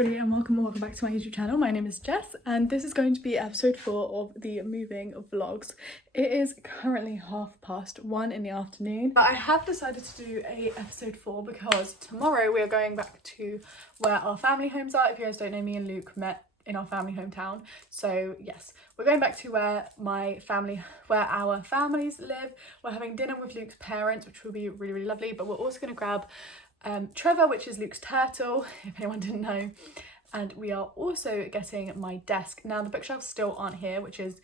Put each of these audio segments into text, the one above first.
everybody and welcome back to my YouTube channel. My name is Jess and this is going to be episode 4 of the moving vlogs. It is currently 1:30 in the afternoon. But I have decided to do a episode 4 because tomorrow we are going back to where our family homes are. If you guys don't know, me and Luke met in our family hometown. So yes, we're going back to where our families live. We're having dinner with Luke's parents, which will be really lovely, but we're also going to grab Trevor, which is Luke's turtle, if anyone didn't know, and we are also getting my desk. Now the bookshelves still aren't here, which is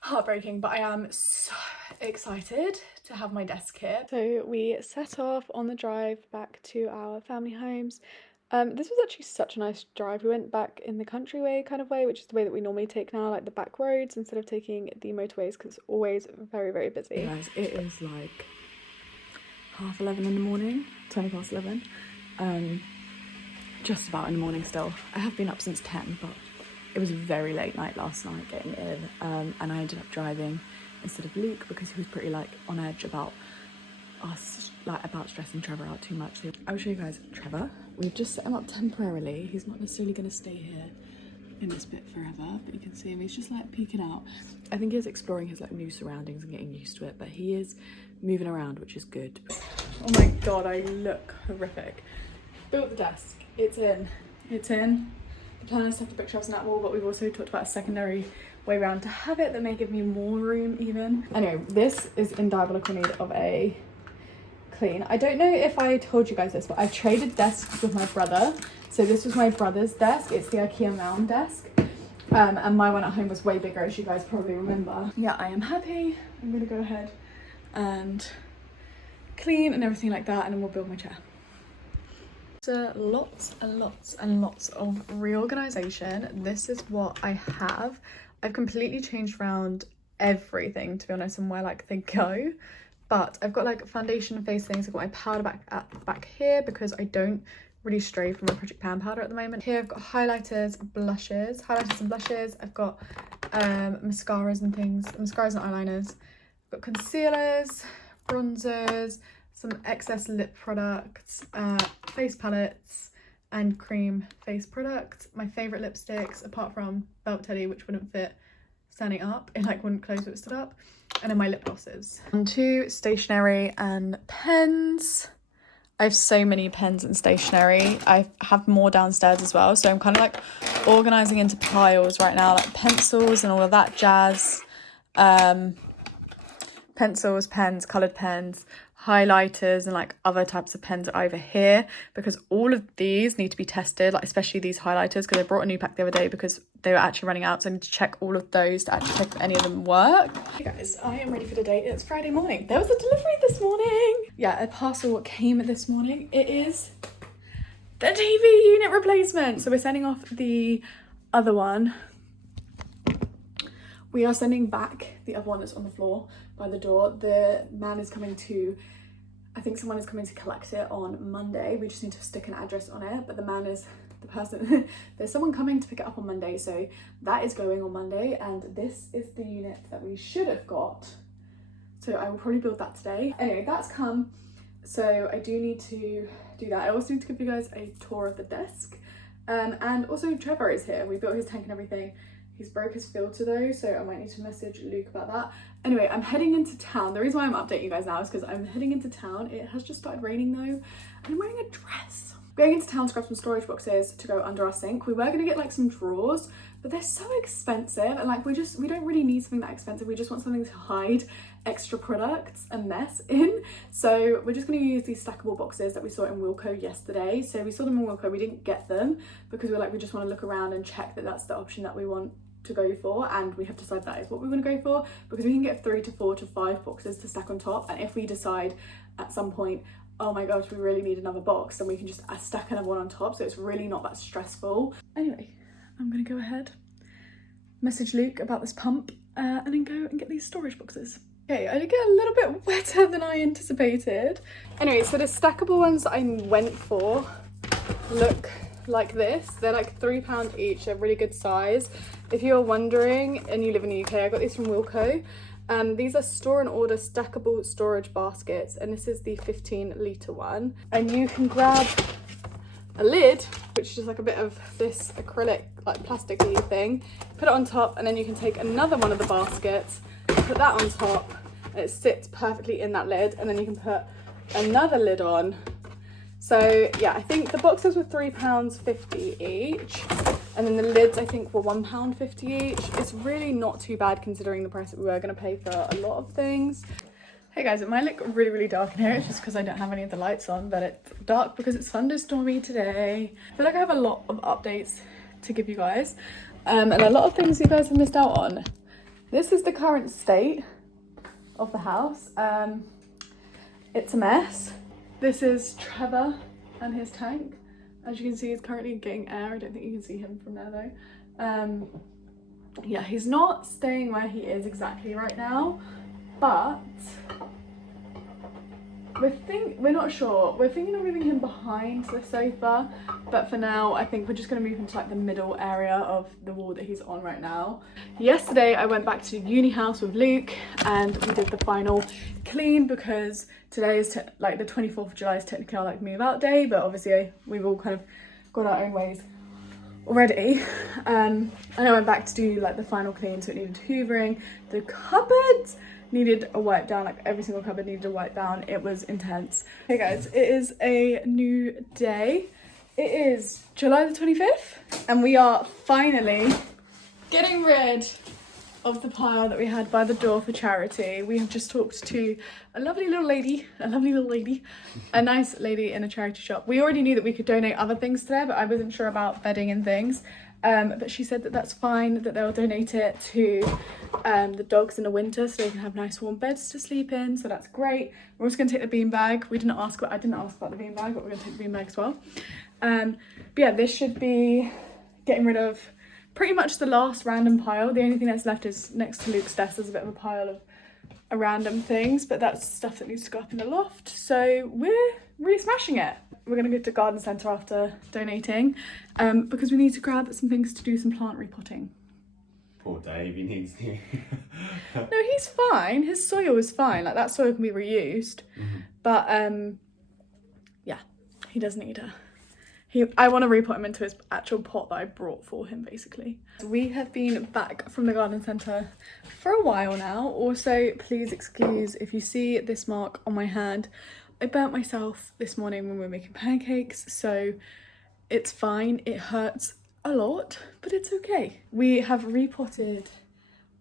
heartbreaking, but I am so excited to have my desk here. So we set off on the drive back to our family homes. This was actually such a nice drive. We went back in the country way kind of way, which is the way that we normally take now, like the back roads instead of taking the motorways, because it's always very busy. Hey guys, it is like 11:30 in the morning, 11:20, just about in the morning still. I have been up since 10, but it was a very late night last night getting in, and I ended up driving instead of Luke because he was pretty like on edge about us, like about stressing Trevor out too much. So I'll show you guys Trevor. We've just set him up temporarily. He's not necessarily going to stay here in this bit forever, but you can see him, he's just like peeking out. I think he's exploring his like new surroundings and getting used to it, but he is moving around, which is good. Oh my god, I look horrific. Built the desk, it's in. The plan is to have the bookshelves in that wall, but we've also talked about a secondary way around to have it that may give me more room even. Anyway, this is in diabolical need of a clean. I don't know if I told you guys this, but I traded desks with my brother. So this was my brother's desk. It's the IKEA mound desk. And my one at home was way bigger, as you guys probably remember. Yeah, I am happy. I'm gonna go ahead and clean and everything like that, and then we'll build my chair. So lots of reorganization. This is what I have. I've completely changed around everything, to be honest, and where like they go. But I've got like foundation and face things. I've got my powder back here because I don't really stray from my Project Pan powder at the moment. Here I've got highlighters and blushes. I've got mascaras and things, mascaras and eyeliners. I've got concealers, bronzers, some excess lip products, face palettes and cream face products. My favourite lipsticks, apart from Velvet Teddy, which wouldn't fit standing up, it like wouldn't close if it stood up. And then my lip glosses. On to stationery and pens. I have so many pens and stationery. I have more downstairs as well, so I'm kind of like organising into piles right now, like pencils and all of that jazz. Pencils, pens, coloured pens, highlighters and like other types of pens are over here, because all of these need to be tested, like especially these highlighters, because I brought a new pack the other day because they were actually running out, so I need to check all of those to actually check if any of them work. Hey guys, I am ready for the day. It's Friday morning. There was a delivery this morning. Yeah, a parcel came this morning. It is the TV unit replacement. So we're sending off the other one. We are sending back the other one that's on the floor by the door. The man is coming to, I think someone is coming to collect it on Monday. We just need to stick an address on it, but the man is the person. There's someone coming to pick it up on Monday, so that is going on Monday, and this is the unit that we should have got. So I will probably build that today. Anyway, that's come, so I do need to do that. I also need to give you guys a tour of the desk, and also Trevor is here. We built his tank and everything. He's broke his filter though, so I might need to message Luke about that. Anyway, I'm heading into town. The reason why I'm updating you guys now is because I'm heading into town. It has just started raining though, and I'm wearing a dress. Going into town to grab some storage boxes to go under our sink. We were gonna get like some drawers, but they're so expensive, and like we don't really need something that expensive. We just want something to hide extra products and mess in. So we're just gonna use these stackable boxes that we saw in Wilko yesterday. So we saw them in Wilko, we didn't get them because we're like, we just want to look around and check that that's the option that we want to go for, and we have decided that is what we want to go for, because we can get 3 to 4 to 5 boxes to stack on top, and if we decide at some point, oh my gosh, we really need another box, then we can just stack another one on top, so it's really not that stressful. Anyway, I'm gonna go ahead, message Luke about this pump, and then go and get these storage boxes. Okay, I did get a little bit wetter than I anticipated. Anyway, so the stackable ones that I went for look like this. They're like £3 each. They're really good size. If you're wondering and you live in the UK, I got these from Wilko. These are store and order stackable storage baskets, and this is the 15 litre one. And you can grab a lid, which is just like a bit of this acrylic, like plasticky thing. Put it on top, and then you can take another one of the baskets, put that on top, and it sits perfectly in that lid, and then you can put another lid on. So yeah, I think the boxes were £3.50 each, and then the lids I think were £1.50 each. It's really not too bad considering the price that we were going to pay for a lot of things. Hey guys, it might look really, really dark in here. It's just because I don't have any of the lights on, but it's dark because it's thunderstormy today. I feel like I have a lot of updates to give you guys, and a lot of things you guys have missed out on. This is the current state of the house. It's a mess. This is Trevor and his tank. As you can see, he's currently getting air. I don't think you can see him from there though. Yeah, he's not staying where he is exactly right now, but we're not sure. We're thinking of moving him behind the sofa, but for now I think we're just going to move him to like the middle area of the wall that he's on right now. Yesterday I went back to the uni house with Luke and we did the final clean, because today is like the 24th of July is technically our like move out day, but obviously we've all kind of gone our own ways already. And I went back to do like the final clean, so it needed hoovering. The cupboards needed a wipe down, like every single cupboard needed a wipe down. It was intense. Hey guys, it is a new day. It is July the 25th and we are finally getting rid of the pile that we had by the door for charity. We have just talked to a lovely little lady, a nice lady in a charity shop. We already knew that we could donate other things to there, but I wasn't sure about bedding and things. But she said that that's fine, that they'll donate it to the dogs in the winter so they can have nice warm beds to sleep in, so that's great. We're also going to take the beanbag. I didn't ask about the beanbag, but we're going to take the beanbag as well. But yeah, this should be getting rid of pretty much the last random pile. The only thing that's left is next to Luke's desk. There's a bit of a pile of random things, but that's stuff that needs to go up in the loft, so we're really smashing it. We're gonna go to garden centre after donating, because we need to grab some things to do some plant repotting. Poor Dave, he needs to. No, he's fine. His soil is fine. Like that soil can be reused, but yeah, he does need a. I want to repot him into his actual pot that I brought for him, basically. We have been back from the garden centre for a while now. Also, please excuse if you see this mark on my hand. I burnt myself this morning when we were making pancakes, so it's fine. It hurts a lot, but it's okay. We have repotted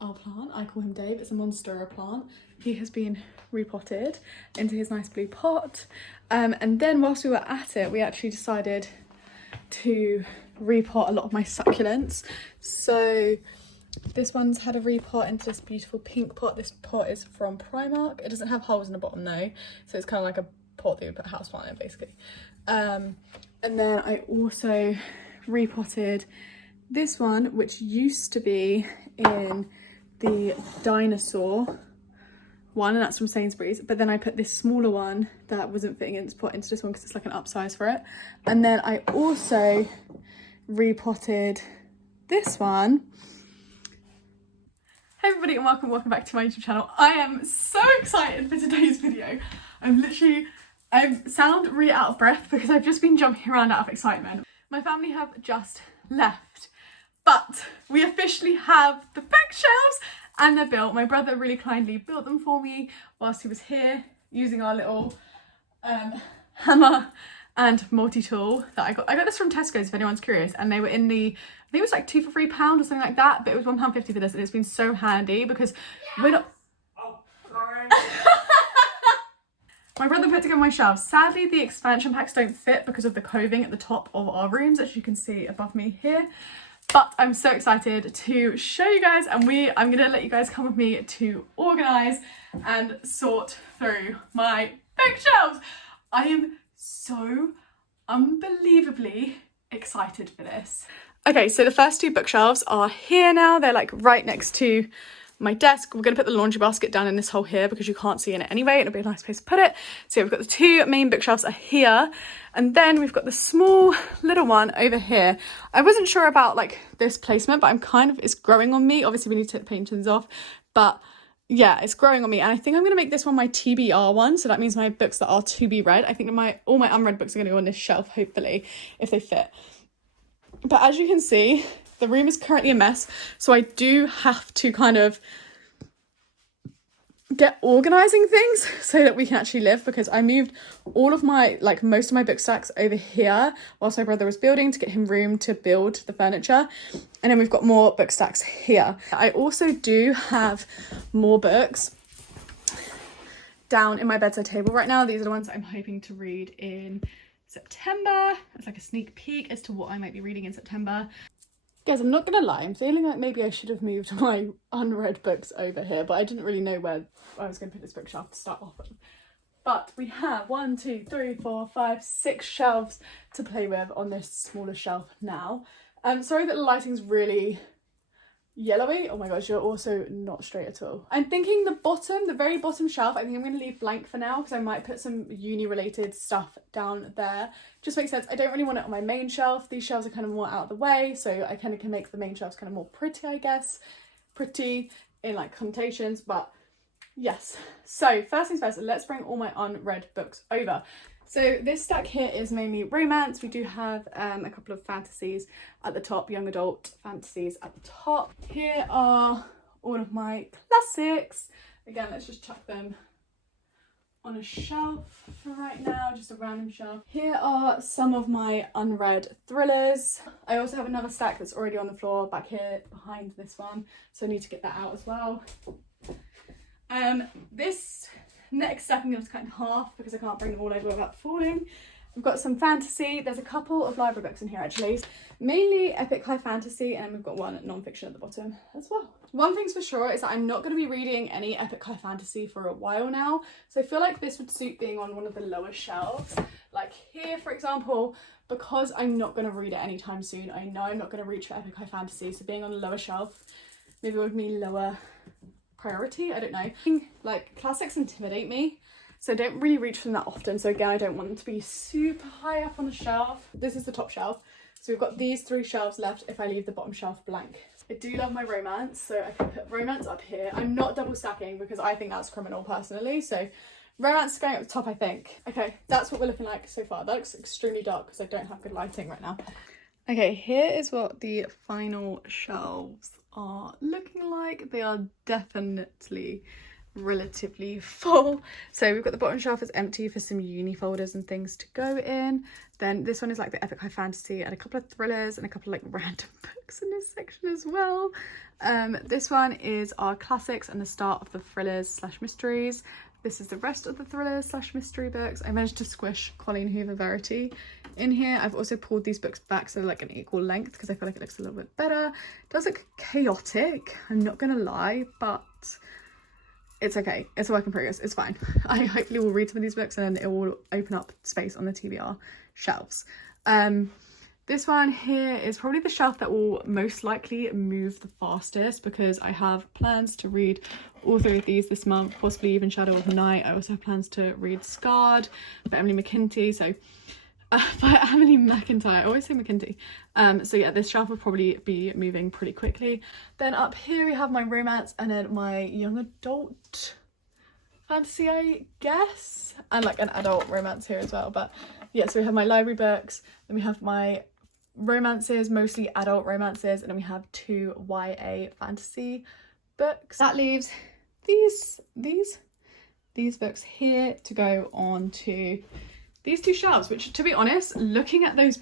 our plant. I call him Dave. It's a monstera plant. He has been repotted into his nice blue pot. And then whilst we were at it, we actually decided to repot a lot of my succulents. So this one's had a repot into this beautiful pink pot. This pot is from Primark. It doesn't have holes in the bottom though, so it's kind of like a pot that you put a houseplant in, basically. And then I also repotted this one, which used to be in the dinosaur one, and that's from Sainsbury's, but then I put this smaller one that wasn't fitting in this pot into this one because it's like an upsize for it. And then I also repotted this one. Hey everybody, and welcome back to my YouTube channel. I am so excited for today's video. I sound really out of breath because I've just been jumping around out of excitement. My family have just left, but we officially have the bookshelves and they're built. My brother really kindly built them for me whilst he was here using our little hammer and multi-tool that I got. I got this from Tesco's if anyone's curious, and they were in the, I think it was like £2 for £3 or something like that, but it was £1.50 for this, and it's been so handy because we're not... Oh, sorry. My brother put together my shelves. Sadly, the expansion packs don't fit because of the coving at the top of our rooms, as you can see above me here. But I'm so excited to show you guys, and I'm gonna let you guys come with me to organise and sort through my bookshelves. I am so unbelievably excited for this. Okay, so the first two bookshelves are here now. They're like right next to my desk. We're going to put the laundry basket down in this hole here because you can't see in it anyway. It'll be a nice place to put it. So we've got the two main bookshelves are here, and then we've got the small little one over here. I wasn't sure about like this placement, but it's growing on me. Obviously we need to take the paintings off, but yeah, it's growing on me. And I think I'm going to make this one my TBR one. So that means my books that are to be read. I think all my unread books are going to go on this shelf, hopefully, if they fit. But as you can see, the room is currently a mess. So I do have to kind of get organising things so that we can actually live, because I moved all of my, like most of my book stacks over here whilst my brother was building to get him room to build the furniture. And then we've got more book stacks here. I also do have more books down in my bedside table right now. These are the ones that I'm hoping to read in September. It's like a sneak peek as to what I might be reading in September. Guys, I'm not gonna lie, I'm feeling like maybe I should have moved my unread books over here, but I didn't really know where I was gonna put this bookshelf to start off with. But we have 1, 2, 3, 4, 5, 6 shelves to play with on this smaller shelf now. Sorry that the lighting's really yellowy. Oh my gosh, you're also not straight at all. I'm thinking the very bottom shelf, I think I'm going to leave blank for now, because I might put some uni related stuff down there. Just makes sense. I don't really want it on my main shelf. These shelves are kind of more out of the way, so I kind of can make the main shelves kind of more pretty, I guess. Pretty in like connotations, but yes. So first things first, let's bring all my unread books over. So this stack here is mainly romance. We do have a couple of fantasies at the top, young adult fantasies at the top. Here are all of my classics. Again, let's just chuck them on a shelf for right now, just a random shelf. Here are some of my unread thrillers. I also have another stack that's already on the floor back here behind this one, so I need to get that out as well. This next stack I'm going to cut in half because I can't bring them all over without falling. We've got some fantasy. There's a couple of library books in here actually. Mainly epic high fantasy, and we've got one non-fiction at the bottom as well. One thing's for sure is that I'm not going to be reading any epic high fantasy for a while now. So I feel like this would suit being on one of the lower shelves. Like here, for example, because I'm not going to read it anytime soon. I know I'm not going to reach for epic high fantasy. So being on the lower shelf maybe would mean lower priority, I don't know. Like classics intimidate me, so I don't really reach for them that often. So again, I don't want them to be super high up on the shelf. This is the top shelf, so we've got these 3 shelves left if I leave the bottom shelf blank. I do love my romance, so I can put romance up here. I'm not double stacking because I think that's criminal personally, so romance is going at the top, I think. Okay, that's what we're looking like so far. That looks extremely dark because I don't have good lighting right now. Okay, here is what the final shelves are looking like. They are definitely relatively full. So we've got the bottom shelf is empty for some uni folders and things to go in. Then this one is like the epic high fantasy and a couple of thrillers and a couple of like random books in this section as well. This one is our classics and the start of the thrillers slash mysteries. This is the rest of the thrillers slash mystery books. I managed to squish Colleen Hoover Verity in here. I've also pulled these books back so they're like an equal length because I feel like it looks a little bit better. It does look chaotic, I'm not gonna lie, but it's okay. It's a work in progress. It's fine. I hopefully will read some of these books and then it will open up space on the TBR shelves. This one here is probably the shelf that will most likely move the fastest because I have plans to read all 3 of these this month, possibly even Shadow of the Night. I also have plans to read Scarred by Emily McIntyre. So by Emily McIntyre, I always say McIntyre. So yeah, this shelf will probably be moving pretty quickly. Then up here we have my romance and then my young adult fantasy, I guess, and like an adult romance here as well. But yeah, so we have my library books, then we have my romances, mostly adult romances, and then we have 2 YA fantasy books. That leaves these books here to go on to these 2 shelves, which, to be honest, looking at those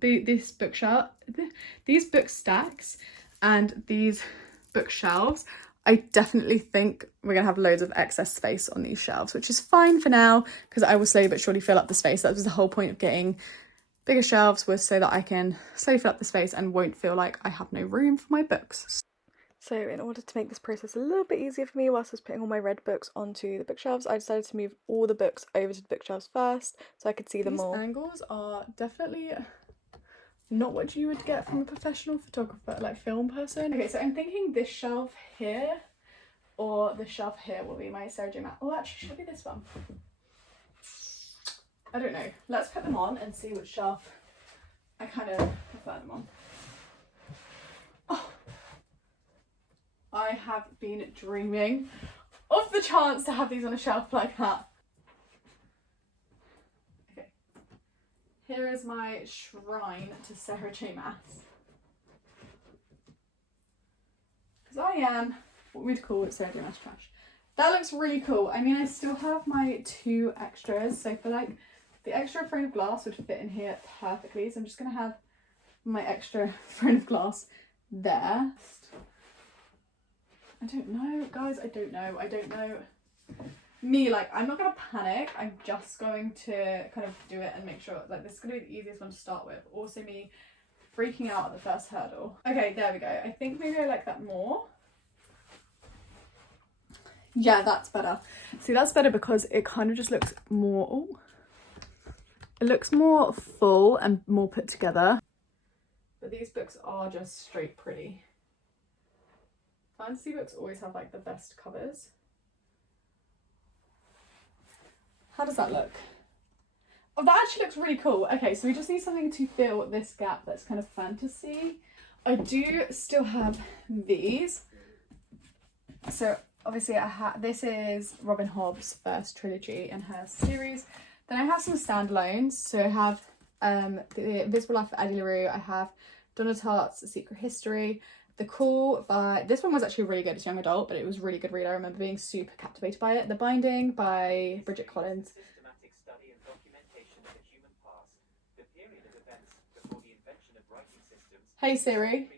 these book stacks and these bookshelves, I definitely think we're gonna have loads of excess space on these shelves, which is fine for now because I will slowly but surely fill up the space. That was the whole point of getting bigger shelves, was so that I can slowly fill up the space and won't feel like I have no room for my books. So in order to make this process a little bit easier for me whilst I was putting all my red books onto the bookshelves, I decided to move all the books over to the bookshelves first so I could see them all. These angles are definitely not what you would get from a professional photographer, like film person. Okay, so I'm thinking this shelf here or this shelf here will be my Sarah J. Maas. Oh, actually, should be this one. I don't know. Let's put them on and see which shelf I kind of prefer them on. Oh, I have been dreaming of the chance to have these on a shelf like that. Okay, here is my shrine to seperate mass. Because I am what we'd call seperate mass trash. That looks really cool. I mean, I still have my 2 extras, so I feel like the extra frame of glass would fit in here perfectly. So I'm just going to have my extra frame of glass there. I don't know, guys, I don't know. Me, like, I'm not going to panic. I'm just going to kind of do it and make sure, like, this is going to be the easiest one to start with. Also me freaking out at the first hurdle. Okay, there we go. I think maybe I like that more. Yeah, that's better. See, that's better because it kind of just looks more, it looks more full and more put together. But these books are just straight pretty. Fantasy books always have like the best covers. How does that look? Oh, that actually looks really cool. Okay, so we just need something to fill this gap that's kind of fantasy. I do still have these. So obviously this is Robin Hobb's first trilogy in her series. Then I have some standalones. So I have The Invisible Life of Addie LaRue. I have Donna Tartt's A Secret History. The Call by, this one was actually really good as young adult, but it was a really good read. I remember being super captivated by it. The Binding by Bridget Collins. Systematic study and documentation of the human past, the period of events before the invention of writing systems. Hey Siri,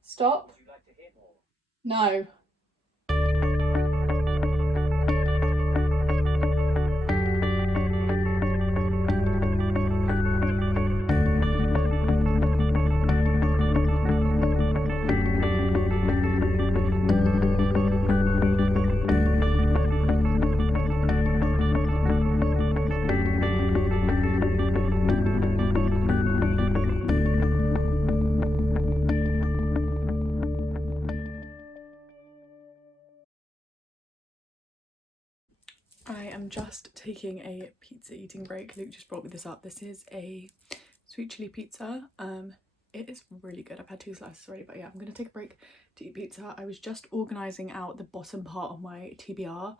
stop. Would you like to hear more? No. I am just taking a pizza eating break. Luke just brought me this up. This is a sweet chili pizza. It is really good. I've had 2 slices already, but yeah, I'm gonna take a break to eat pizza. I was just organizing out the bottom part of my TBR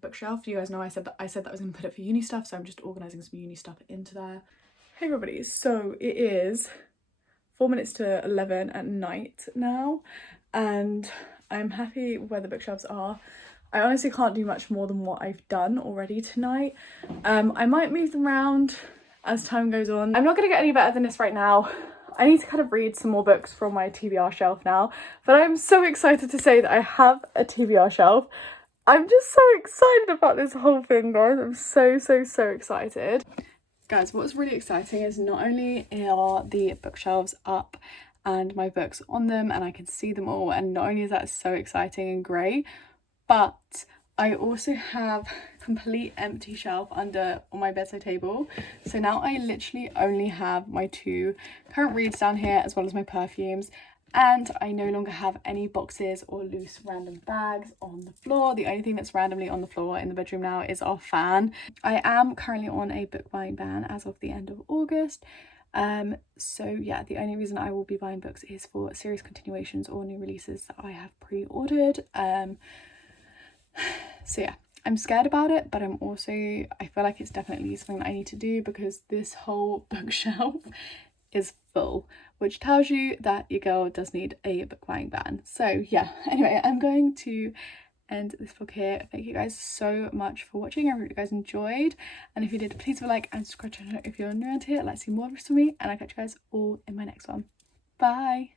bookshelf. You guys know I said that I was gonna put it for uni stuff, so I'm just organizing some uni stuff into there. Hey everybody, so it is 4 minutes to 11 at night now, and I'm happy where the bookshelves are. I honestly can't do much more than what I've done already tonight. I might move them around as time goes on. I'm not going to get any better than this right now. I need to kind of read some more books from my TBR shelf now. But I'm so excited to say that I have a TBR shelf. I'm just so excited about this whole thing, guys. I'm so excited. Guys, what's really exciting is not only are the bookshelves up and my books on them and I can see them all, and not only is that so exciting and great, but I also have complete empty shelf on my bedside table. So now I literally only have my 2 current reads down here, as well as my perfumes, and I no longer have any boxes or loose random bags on the floor. The only thing that's randomly on the floor in the bedroom now is our fan. I am currently on a book buying ban as of the end of August. So yeah, the only reason I will be buying books is for series continuations or new releases that I have pre-ordered. So yeah, I'm scared about it, but I feel like it's definitely something that I need to do because this whole bookshelf is full, which tells you that your girl does need a book buying ban. So yeah, anyway, I'm going to end this vlog here. Thank you guys so much for watching. I hope you guys enjoyed, and if you did, please leave a like and subscribe to the channel if you're new around here. Let's see more of this from me, and I'll catch you guys all in my next one. Bye.